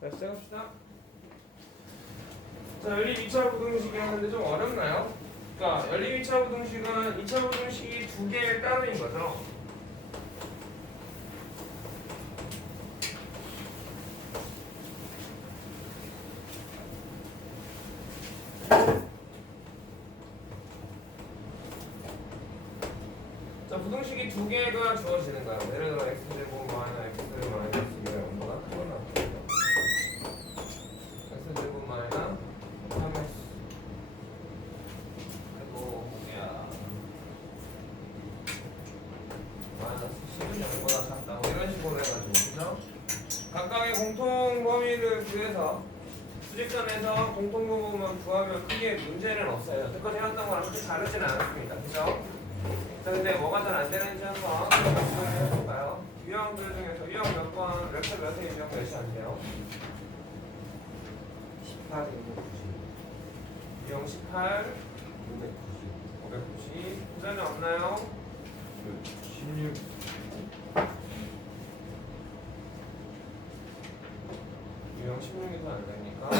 자 시작합시다. 자 열립 2차 부등식이 하는데 좀 어렵나요? 그러니까 열립 2차 부등식은 2차 부등식이 두 개의 따로인 거죠. 자 부등식이 두 개가 주어지는 거야. 예를 들어 x 제곱 마이너스 x 마이너스 2가 연보다 크거나 같아요. x 제곱 마이너스 3x 그리고 뭐야 마이너스 10은 0보다 작다. 뭐 이런 식으로 해가지고 그죠? 각각의 공통 범위를 구해서 수직선에서 공통 부분만 구하면 크게 문제는 없어요. 그렇게 다르진 않았습니다. 그죠? 자, 근데 뭐가 잘 안 되는지 한번 해볼까요? 유형들 중에서 유형 몇 번, 몇 회, 몇회 유형 몇이 안 돼요? 18, 유형 18, 590, 590. 부자는 없나요? 16, 유형 16에서 안 되니까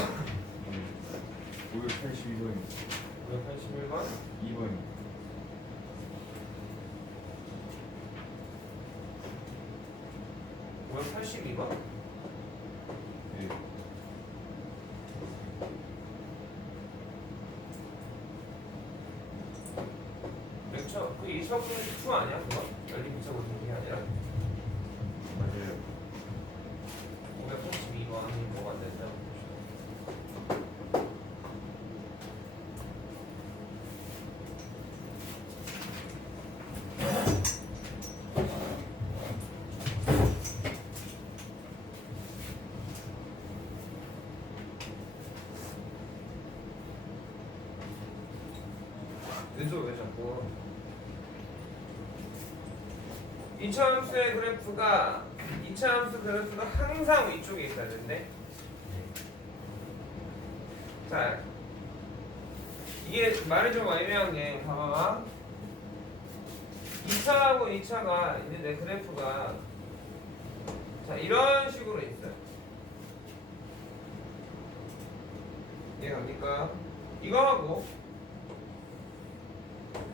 582번입니다. 581번, 2번입니다. 582번. 네. 렉처, 그 이수학분 2 아니야? 그거? 열린 미처 보는 게 아니라 맞아요. 582번이 뭐가 되죠? 늦어 왜 자꾸 2차 함수의 그래프가 2차 함수 그래프가 항상 위쪽에 있어야 되는데 자 이게 말이 좀 애매한 게 봐봐 2차하고 2차가 이제 내 그래프가 자 이런 식으로 있어요 이해갑니까? 이거하고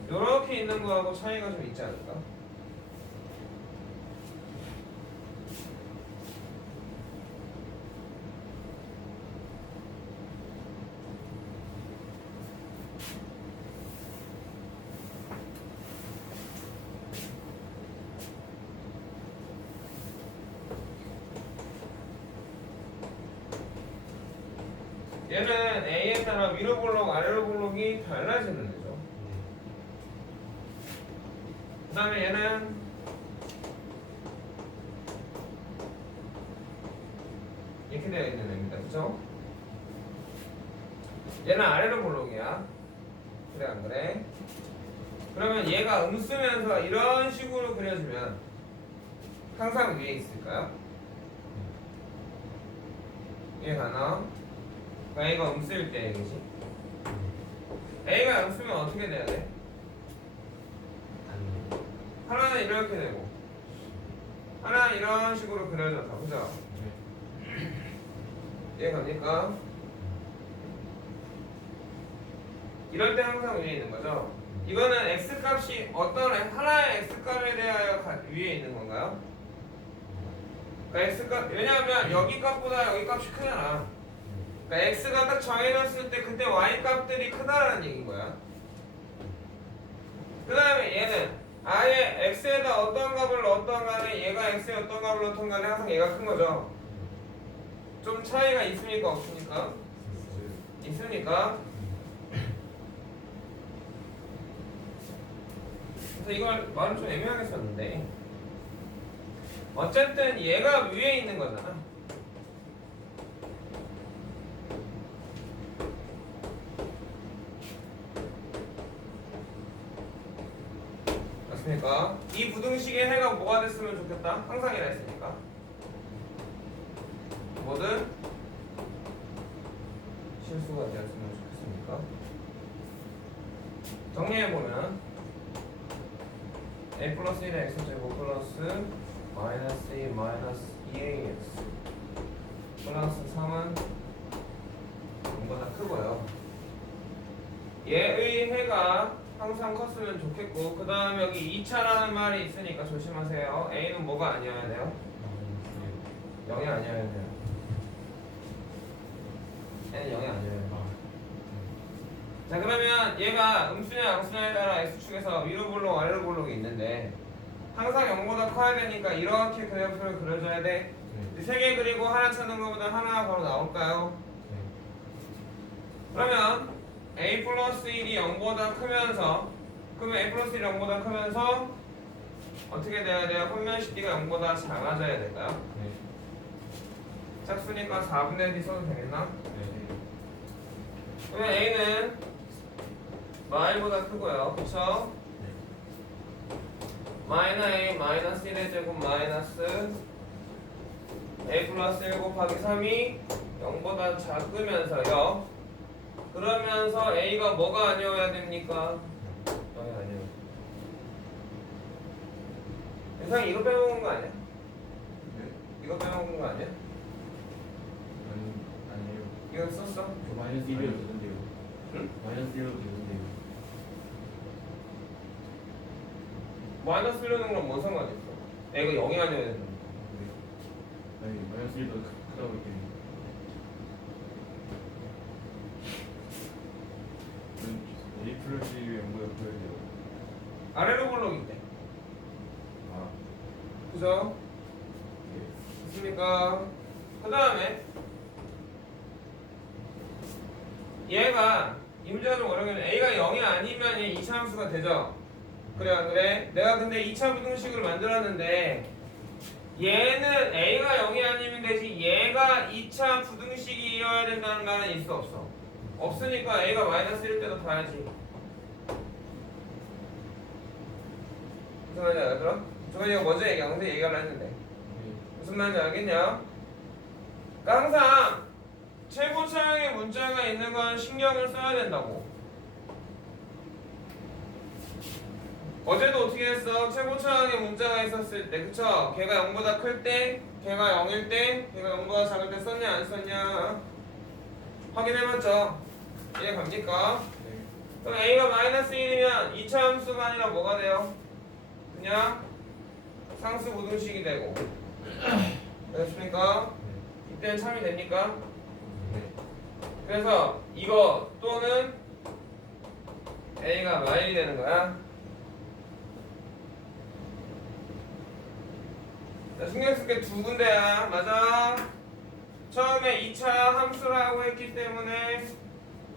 이렇게 있는 거하고 차이가 좀 있지 않을까? 얘는 A에 따라 위로 볼록 아래로 볼록이 달라지는 거죠. 그 다음에 얘는 이렇게 되어 있는 애입니다. 그죠? 얘는 아래로 볼록이야. 그래 안 그래? 그러면 얘가 음 쓰면서 이런 식으로 그려지면 항상 위에 있을까요? 이해 가 나? A가 음쓸때 얘기지. A가 음 쓰면 어떻게 돼야 돼? 하나는 이렇게 되고 하나는 이런 식으로 그려져서 그죠? 이해 갑니까? 이럴 때 항상 위에 있는 거죠? 이거는 x 값이 어떤 하나의 x 값에 대하여 가- 위에 있는 건가요? 그러니까 x 값 왜냐하면 여기 값보다 여기 값이 크잖아. 그러니까 x가 딱 정해졌을 때 그때 y 값들이 크다라는 얘기인 거야. 그 다음에 얘는 아예 x에다 어떤 값을 넣었던 간에 얘가 x에 어떤 값을 넣었던 간에 항상 얘가 큰 거죠. 좀 차이가 있습니까 없습니까? 있습니까? 그래서 이걸 말을 좀 애매하게 썼는데 어쨌든 얘가 위에 있는 거잖아. 맞습니까? 이 부등식의 해가 뭐가 됐으면 좋겠다? 항상이라 했으니까. 뭐든 실수가 되었으면 좋겠습니까? 정리해보면 a 플러스 1의 x제곱 플러스 마이너스 2 마이너스 2ax 플러스 3은 0보다 크고요. 얘의 해가 항상 컸으면 좋겠고 그 다음 여기 2차라는 말이 있으니까 조심하세요. A는 뭐가 아니어야 돼요? 0이 아니어야 돼요. N은 0이 아니어야 돼요. 자 그러면 얘가 음수냐 양수냐에 따라 x축에서 위로 볼록 아래로 볼록이 있는데 항상 0보다 커야 되니까 이렇게 그래프를 그려줘야 돼. 세개 그리고 하나 찾는 것보다 하나가 바로 나올까요? 그러면 a 플러스 1이 0보다 크면서 그러면 a 플러스 1이 0보다 크면서 어떻게 돼야 돼요? 평면식기가 0보다 작아져야 될까요? 작수니까 4분의 1 써도 되겠나? 그러면 a는 y보다 크고요 그쵸? 마이너 a 마이너스 1의 제곱 마이너스 a 플러스 1 곱하기 3이 0보다 작으면서요 그러면서 a가 뭐가 아니어야 됩니까? 0이 아니에요 이상 이거 빼먹은 거 아니야? 이거 빼먹은 거 아니야? 이거 썼어? 마이너스 1이 되는데요. 응? 마이너스 1로 되는데요. 마이너스 1는 거랑 뭔 상관이 있어? 애가 0이 아니어야 되는 아니 마이너스 1도 크다고 했더니 A 플러스 1이 0보다 커야 돼요. 아래로 볼록인데 아, 그죠? 예. 됐습니까? 그 다음에 얘가 이 문제가 좀 어려우면 a가 0이 아니면 얘 2차 함수가 되죠? 그래 안 그래? 내가 근데 2차 부등식을 만들었는데 얘는 a가 0이 아니면 되지 얘가 2차 부등식이어야 된다는 말은 있어 없어? 없으니까 a가 마이너스 1일 때도 봐야지 무슨 말인지? 저번에 이거 먼저 얘기한 건데 얘기하려 했는데 무슨 말인지 알겠냐? 그러니까 항상 최고 차량의 문자가 있는 건 신경을 써야 된다고. 어제도 어떻게 했어? 최고 차량의 문자가 있었을 때, 그쵸? 걔가 0보다 클 때, 걔가 0일 때, 걔가 0보다 작을 때 썼냐 안 썼냐 확인해봤죠? 이해 갑니까? 그럼 a가 마이너스 1이면 2차 함수가 아니라 뭐가 돼요? 그냥 상수 부등식이 되고 됐습니까? 이때는 참이 됩니까? 그래서 이거 또는 a가 마일이 되는 거야. 자, 신경 쓸 게 두 군데야. 맞아. 처음에 2차 함수라고 했기 때문에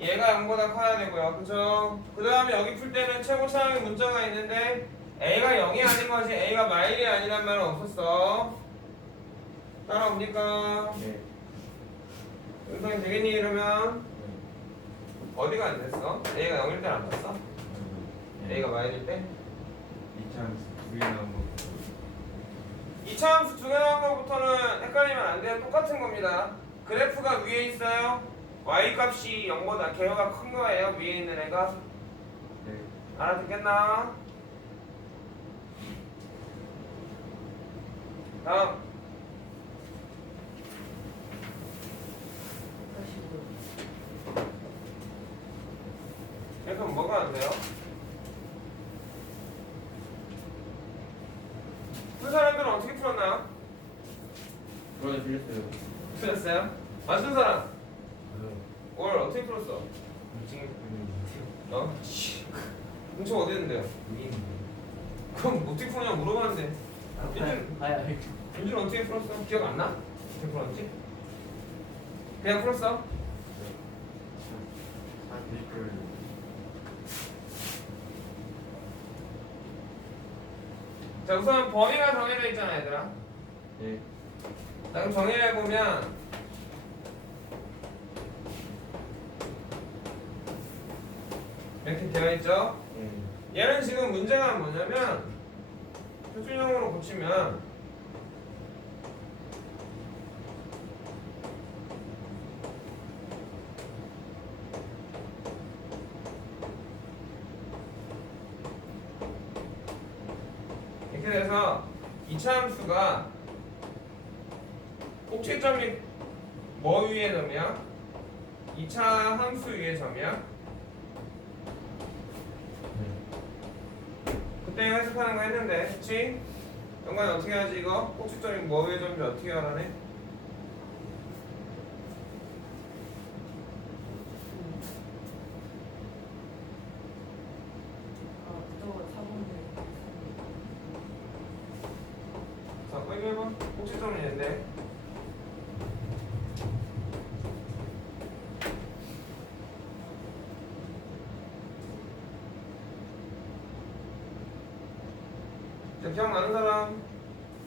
얘가 0보다 커야 되고요. 그죠? 그 다음에 여기 풀 때는 최고 차항의 문자가 있는데 a가 0이 아닌 것이 a가 마일이 아니란 말은 없었어. 따라옵니까? 네. 은성이 되겠니 이러면 어디가 안 됐어? A가 0일 때안 봤어? A가 마일일 때? 2차 두개 나온 거. 2차 함수 두 개 나온 것부터는 헷갈리면 안 돼요. 똑같은 겁니다. 그래프가 위에 있어요. Y 값이 0보다 개요가 큰 거예요. 위에 있는 애가. 네. 알아듣겠나? 다음. 그럼 뭐가 안 돼요? 그 사람들은 어떻게 풀었나요? 그러다 틀렸어요. 풀었어요? 맞춘 사람? 올 어떻게 풀었어? 어? 공청 어디 있는데요? 그럼 어떻게 풀었냐 물어봤는데 민준, 민준 어떻게 풀었어? 기억 안 나? 어떻게 풀었지? 그냥 풀었어? 자 우선 범위가 정해져 있잖아 얘들아 네. 자 그럼 정의를 해보면 이렇게 되어 있죠? 얘는 지금 문제가 뭐냐면 표준형으로 고치면 이렇게 돼서 이차 함수가 꼭지점이 뭐 위의 점이야? 2차 함수 위의 점이야? 그때 해석하는 거 했는데 그치? 연관이 어떻게 하지 이거? 꼭지점이 뭐 위의 점인지 어떻게 알아내? 아, 저거 사본데. 자, 빨리 해봐. 꼭지점이 있는데. 자, 기억나는 사람?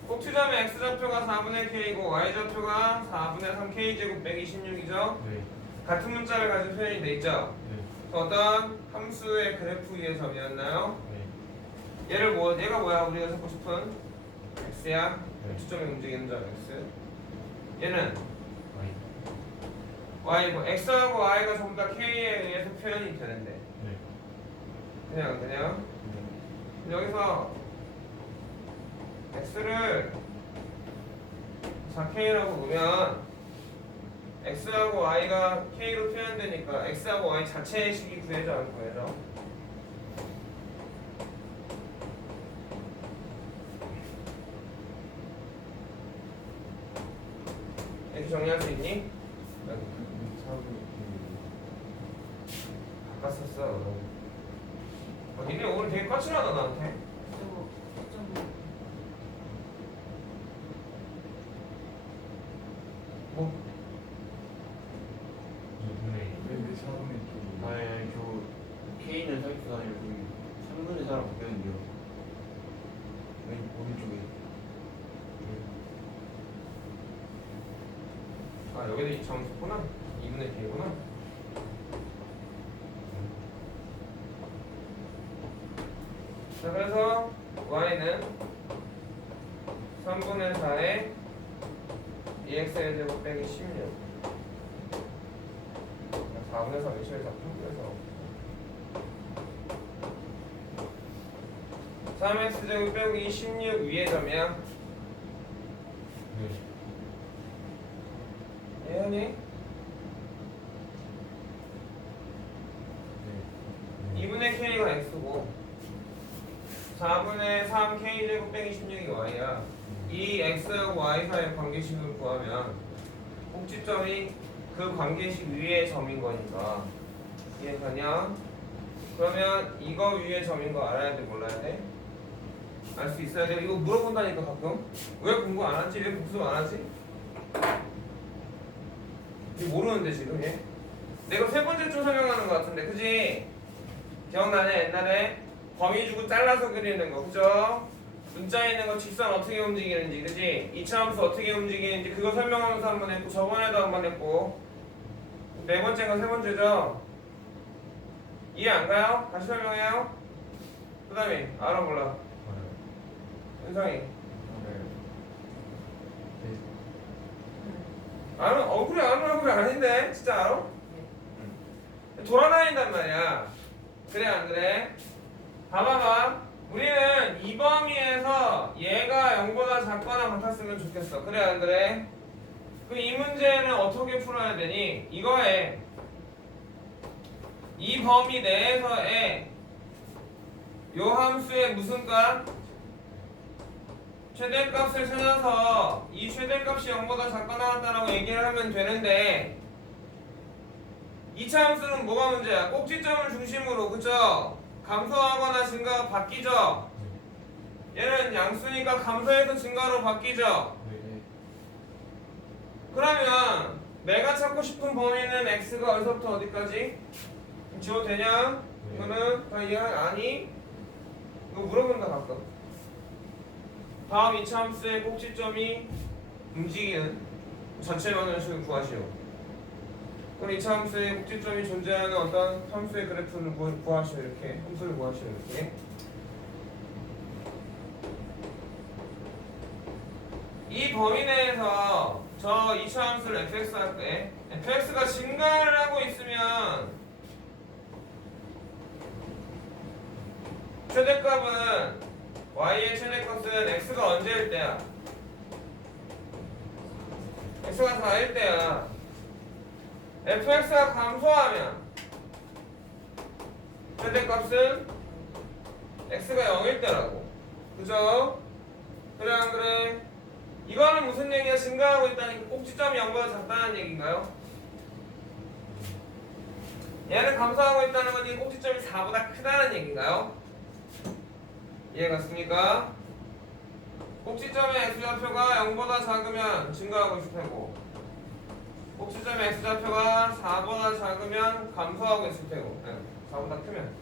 꼭지점의 x좌표가 4분의 k이고 y좌표가 4분의 3k 제곱 126이죠? 네. 같은 문자를 가진 표현이 돼 있죠? 네. 어떤 함수의 그래프 위의 점이었나요? 네. 얘를 뭐 얘가 뭐야 우리가 찾고 싶은 x야 네. 주점이 움직이는 점 x 얘는 아이. y고 x하고 y가 전부 다 k에 의해서 표현이 되는데 네. 그냥 그냥 네. 여기서 x를 4k라고 보면 x하고 y가 k로 표현되니까 x하고 y 자체의 식이 구해져 안 구해져? 이렇게 정리할 수 있니? 바꿨었어. 어, 니네 오늘 되게 까칠하다 나한테. 저거 좀 뭐 이분의 왜 차분해 좀. 아니 아니 저 K는 사이트가 아니고 여기 3분의 4랑 바뀌었는데요 여기 오른쪽에 아 여기도 이차원 썼구나. 2분의 K구나. 자 그래서 y는 3분의 4에 2x의 제곱 빼기 16 4분의 3 미치를 잡죠 그래서 3x 제곱 빼기 16 위의 점이야 네. 예언이 네. 2분의 k가 x고 4분의 3 k 제곱 빼기 16이 y야. 이 x하고 y 사이의 관계식을 구하면 꼭지점이 그 관계식 위의 점인 거니까 이해가냐? 그러면 이거 위의 점인 거 알아야 돼 몰라야 돼? 알 수 있어야 돼. 이거 물어본다니까 가끔. 왜 공부 안 하지? 왜 복습 안 하지? 모르는데 지금 얘. 내가 세 번째쯤 설명하는 거 같은데, 그지? 기억나네 옛날에 범위 주고 잘라서 그리는 거 그죠? 문자에 있는 거 직선 어떻게 움직이는지 그지? 이차함수 어떻게 움직이는지 그거 설명하면서 한 번 했고 저번에도 한 번 했고 네 번째가 세 번째죠? 이해 안 가요? 다시 설명해요? 그 다음에 알아 몰라 네. 아는 얼굴이 아는 얼굴이 아닌데 진짜 알아? 돌아다닌단 말이야 그래 안 그래? 봐봐봐 우리는 이 범위에서 얘가 0보다 작거나 같았으면 좋겠어 그래 안 그래? 그 이 문제는 어떻게 풀어야 되니? 이거에 이 범위 내에서의 요 함수의 무슨 값? 최대값을 찾아서 이 최대값이 0보다 작거나 같다라고 얘기를 하면 되는데 2차 함수는 뭐가 문제야? 꼭지점을 중심으로 그죠? 감소하거나 증가가 바뀌죠? 얘는 양수니까 감소해서 증가로 바뀌죠? 네. 그러면 내가 찾고 싶은 범위는 x가 어디서부터 어디까지? 지워도 되냐? 네. 이거는 다 이해 아니? 이거 물어본다 가끔 다음 2차 함수의 꼭지점이 움직이는 전체 방정식을 구하시오. 그럼 2차 함수의 꼭지점이 존재하는 어떤 함수의 그래프를 구- 구하시오. 이렇게 함수를 구하시오 이렇게. 이 범위 내에서 저 2차 함수를 fx 할 때 fx가 증가를 하고 있으면 최대값은 y의 최대값은 x가 언제일 때야? x가 4일 때야 fx가 감소하면 최대값은 x가 0일 때라고 그죠? 그래 안 그래? 이거는 무슨 얘기야? 증가하고 있다니까 꼭지점이 0보다 작다는 얘기인가요? 얘는 감소하고 있다는 건 이 꼭지점이 4보다 크다는 얘기인가요? 이해갔습니까? 꼭지점의 x좌표가 0보다 작으면 증가하고 있을 테고 꼭지점의 x좌표가 4보다 작으면 감소하고 있을 테고 네, 4보다 크면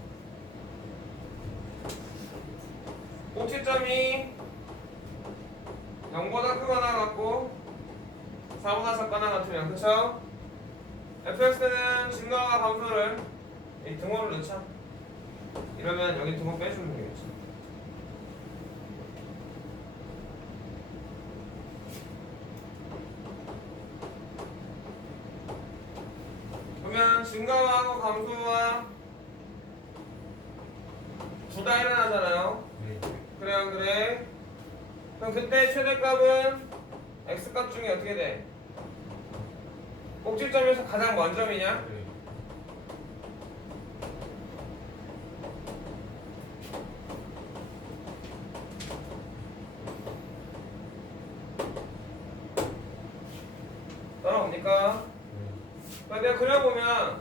꼭지점이 0보다 크거나 같고 4보다 작거나 같으면 그쵸? fx는 증가와 감소를 이 등호를 넣자 이러면 여기 등호 빼주면 되겠죠 그러면 증가와 감소와 둘 다 일어나잖아요 네. 그래 안 그래? 그럼 그때 최대값은 x값 중에 어떻게 돼? 꼭지점에서 가장 먼 점이냐? 네. 따라옵니까? 그러니까 내가 그려보면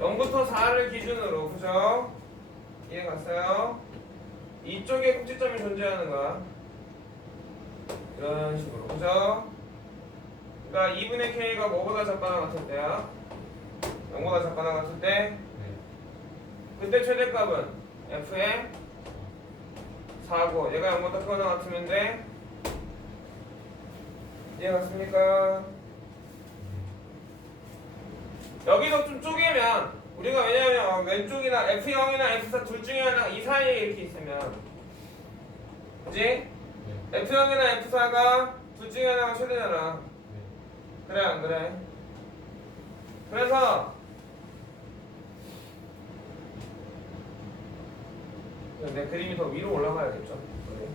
0부터 4를 기준으로 그죠? 이해 갔어요? 이쪽에 꼭지점이 존재하는 거야 이런 식으로 그죠? 그러니까 2분의 k가 뭐보다 작거나 같을 때야 0보다 작거나 같을 때 네. 그때 최대값은 f의 4고 얘가 0보다 크거나 같으면 돼 이해 갔습니까? 여기서 좀 쪼개면 우리가 왜냐면 왼쪽이나 F0이나 F4 둘 중에 하나 이 사이에 이렇게 있으면 그지? 네. F0이나 F4가 둘 중에 하나가 최대잖아 네. 그래 안 그래? 그래서 내 그림이 더 위로 올라가야겠죠 그래.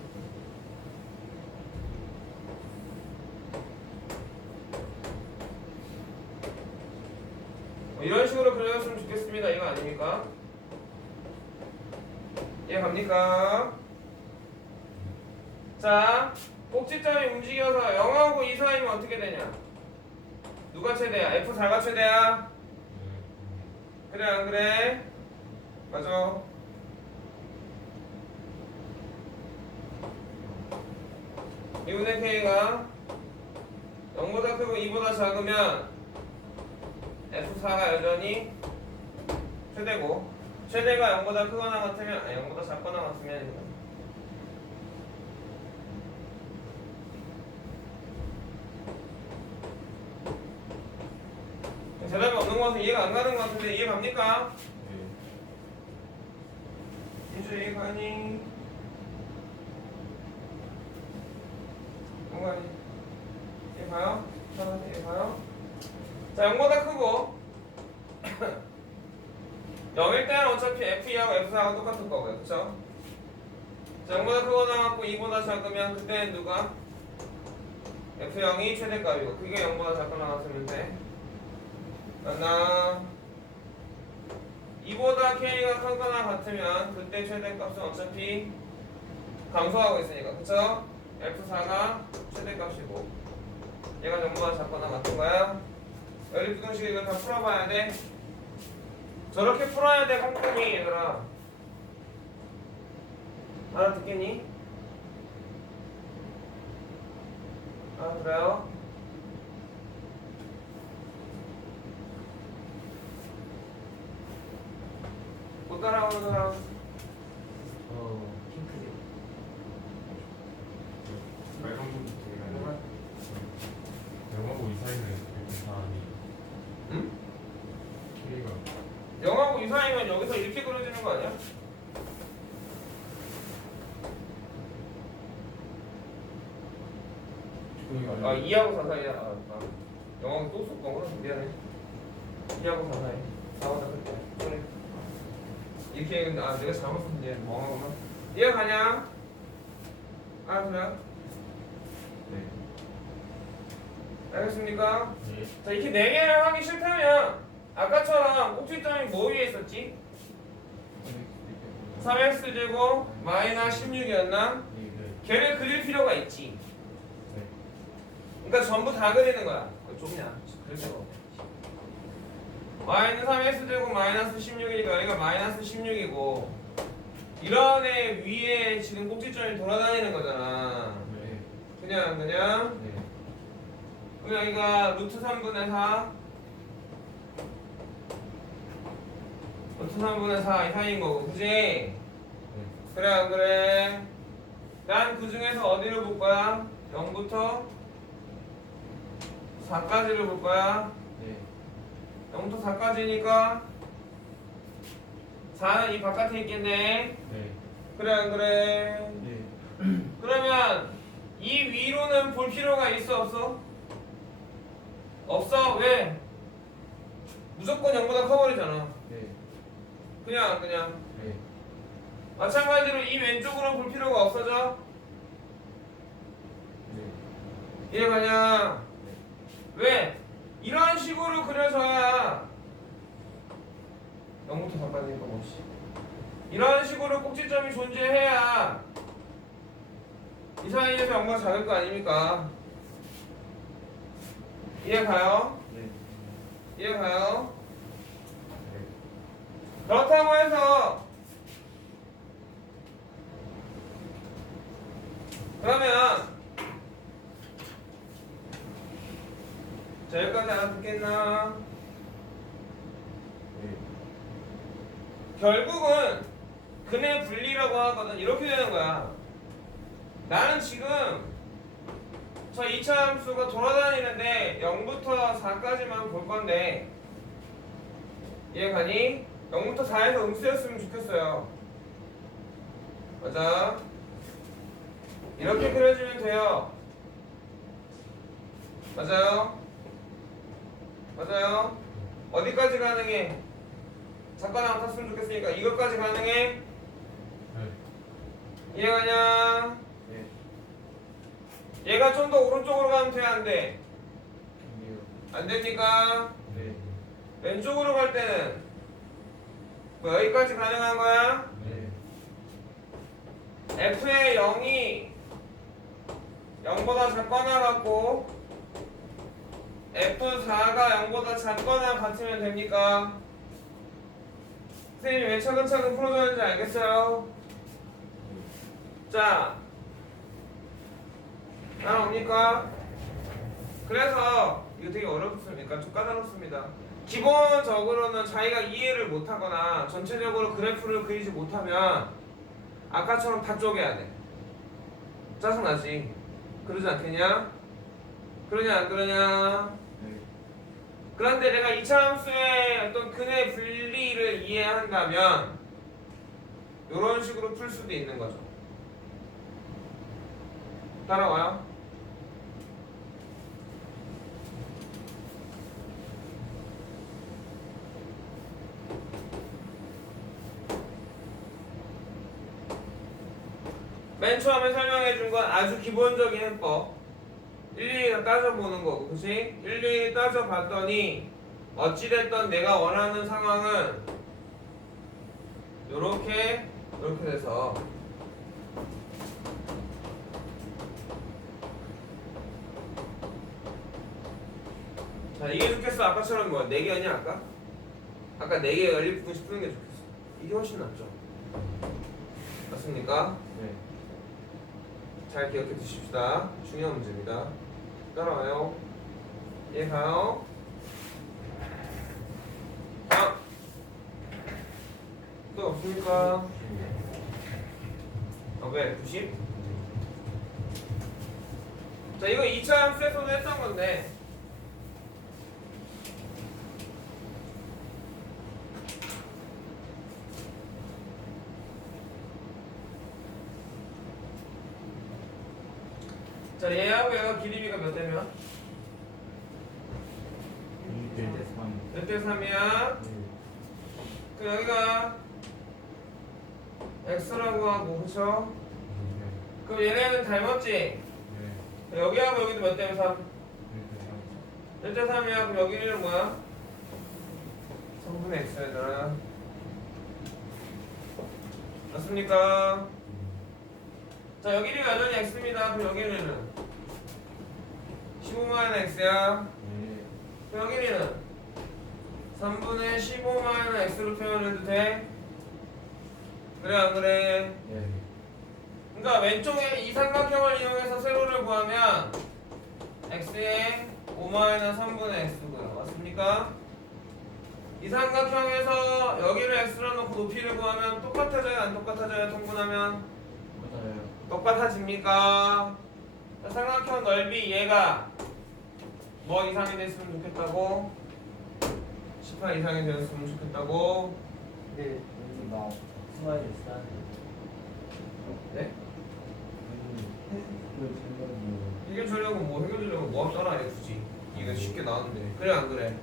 이런 식으로 그려줬으면 좋겠습니다 이거 아닙니까? 이해 갑니까? 자 꼭지점이 움직여서 0하고 2 사이면 어떻게 되냐? 누가 최대야? F4가 최대야? 그래 안 그래? 맞아 이분의 K가 0보다 크고 2보다 작으면 F4가 여전히 최대고 최대가 0보다 크거나 같으면 아니 0보다 작거나 같으면 대답이 없는 것 같아서 이해가 안 가는 것 같은데 이해 갑니까? 네. 인주 이해 가니? 뭔가니? 이해 가요? 자, 이해 가요? 자, 0보다 크고 0일 때는 어차피 F2하고 F4하고 똑같을 거고요. 그쵸? 자, 0보다 크거나 같고 2보다 작으면 그때는 누가? F0이 최대값이고 그게 0보다 작거나 같으면 돼. 맞나? 2보다 K가 크거나 같으면 그때 최대값은 어차피 감소하고 있으니까 그쵸? F4가 최대값이고 얘가 0보다 작거나 같은 거야 연립 부등식 이거 다 풀어봐야 돼. 저렇게 풀어야 돼 꼼꼼히 얘들아. 알아듣겠니? 아 그래요? 못 따라오는 사람? 어, 핑크색 빨간 분부터 해가지고. 영하고 이 사이는 이렇게 사람이 응? K가 이사이면 여기서 이렇게 그려지는 거 아니야? 아 2하고 4 사이야 아, 아. 영하고 또 썼구나 미안해 2하고 4 사이 4보다 클때 그래 이렇게 아 내가 잘못 썼는데 멍하구나 이해가 가냐? 아 그래요? 네. 알겠습니까? 네. 자 이렇게 네 개를 하기 싫다면 아까처럼 꼭지점이 뭐 위에 있었지? 3x 제곱 마이너스 16이었나? 네. 걔를 그릴 필요가 있지. 네. 그러니까 전부 다 그리는 거야. 좁냐? 그래서 마이너스 3x 제곱 마이너스 16이니까 여기가 마이너스 16이고 이런 애 위에 지금 꼭지점이 돌아다니는 거잖아. 네. 그냥 그냥 네. 그럼 여기가 루트 3분의 4 루트 3분의 4 이하인 거고 그지? 네. 그래 안 그래? 난 그 중에서 어디를 볼 거야? 0부터 4까지를 볼 거야 네. 0부터 4까지니까 4는 이 바깥에 있겠네 네. 그래 안 그래? 네. 그러면 이 위로는 볼 필요가 있어 없어? 없어 왜? 무조건 0보다 커버리잖아 네. 그냥 그냥 네. 마찬가지로 이 왼쪽으로 볼 필요가 없어져 네. 이해가냐 왜? 이런 식으로 그려줘야 0부터 4까지니까 뭐지 이런 식으로 꼭지점이 존재해야 이 사이에서 0보다 작을 거 아닙니까 이해 가요? 네. 이해 가요? 네. 그렇다고 해서 그러면 자 여기까지 알아듣겠나? 네. 결국은 근의 분리라고 하거든 이렇게 되는 거야 나는 지금 저 2차 함수가 돌아다니는데 0부터 4까지만 볼 건데 이해 가니? 0부터 4에서 음수였으면 좋겠어요 맞아 이렇게 그려주면 돼요 맞아요? 맞아요? 어디까지 가능해? 잠깐 안 탔으면 좋겠으니까 이것까지 가능해? 네. 이해가냐? 네. 얘가 좀 더 오른쪽으로 가면 돼, 안 돼? 아니요. 안 됩니까? 네. 왼쪽으로 갈 때는 뭐 여기까지 가능한 거야? 네. f의 0이 0보다 작거나 같고 f4가 0보다 작거나 같으면 됩니까? 선생님이 왜 차근차근 풀어줬는지 알겠어요? 자, 나옵니까? 그래서 이거 되게 어렵습니까? 좀 까다롭습니다. 기본적으로는 자기가 이해를 못하거나 전체적으로 그래프를 그리지 못하면 아까처럼 다 쪼개야 돼. 짜증나지? 그러지 않겠냐? 그러냐 안 그러냐? 네. 그런데 내가 이차 함수의 어떤 근의 분리를 이해한다면 이런 식으로 풀 수도 있는 거죠. 따라와요? 맨 처음에 설명해 준 건 아주 기본적인 해법. 일일이 다 따져보는 거고, 그치? 일일이 따져봤더니, 어찌됐던 내가 원하는 상황은, 요렇게, 요렇게 돼서, 자, 이게 좋겠어. 아까처럼 뭐야? 4개 아니야, 아까? 아까 4개 연립분식 푸는 게 좋겠어. 이게 훨씬 낫죠. 맞습니까? 네. 잘 기억해 두십시다. 중요한 문제입니다. 따라와요. 예, 가요. 자. 또 없습니까? 어, 왜? 90? 자, 이거 2차 함수에서도 했던 건데. 자, 얘하고 얘가 길이비가 몇 대면? 2대 3. 몇 대 3이야? 네. 그 여기가 x라고 하고 그쵸? 네. 그럼 얘네는 닮았지? 네. 여기하고 여기도 몇 대면 3? 네. 1대 3이야 그럼 여기 1은 뭐야? 성분의 x 얘들아 맞습니까? 자 여기 1이 여전히 x입니다 그럼 여기 1은 15마이너 x야 네. 그럼 여기 1은 3분의 15마이너 x로 표현해도 돼? 그래 안 그래? 네. 그러니까 왼쪽에 이 삼각형을 이용해서 세로를 구하면 x의 5-3분의 x고요. 맞습니까? 이 삼각형에서 여기를 x로 놓고 높이를 구하면 똑같아져요? 안 똑같아져요? 통분하면? 맞아요. 똑같아집니까? 자, 삼각형 넓이 얘가 뭐 이상이 됐으면 좋겠다고? 18 이상이 되었으면 좋겠다고? 근데 여기 막 스마일이 쓰는데 네? 그 생각이 해결 주려고 뭐 해결 주려고 뭐얘 굳이 이거 쉽게 나왔는데 그래 안 그래? 네.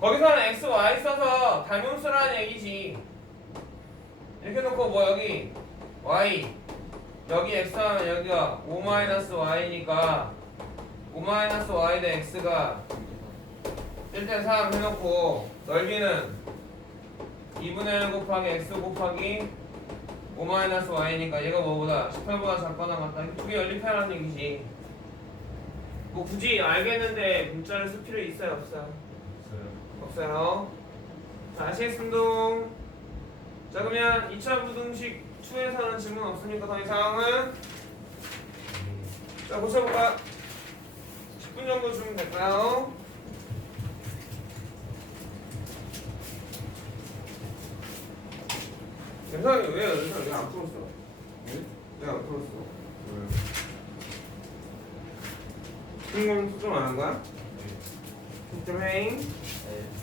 거기서는 x, y 써서 담임수라는 얘기지. 이렇게 놓고 뭐 여기 y 여기 x 하면 여기가 5-y니까 5-y 대 x가 1대 3 해놓고 넓이는 2분의 1 곱하기 x 곱하기 5-y니까 얘가 뭐보다 18보다 작거나 같다. 두개 연립해라는 얘기지. 뭐 굳이 알겠는데 문자를 쓸 필요 있어요 없어요? 없어요. 자, 아시겠습니다. 자, 그러면 2차 부등식 2에서는 질문 없으니까 더 이상은 자, 고쳐볼까? 10분 정도 주면 될까요? 괜찮아요. 왜, 왜, 왜안 풀었어? 왜안 풀었어? 왜요? 승공 수정 안한 거야? 네. 좀 행. 네.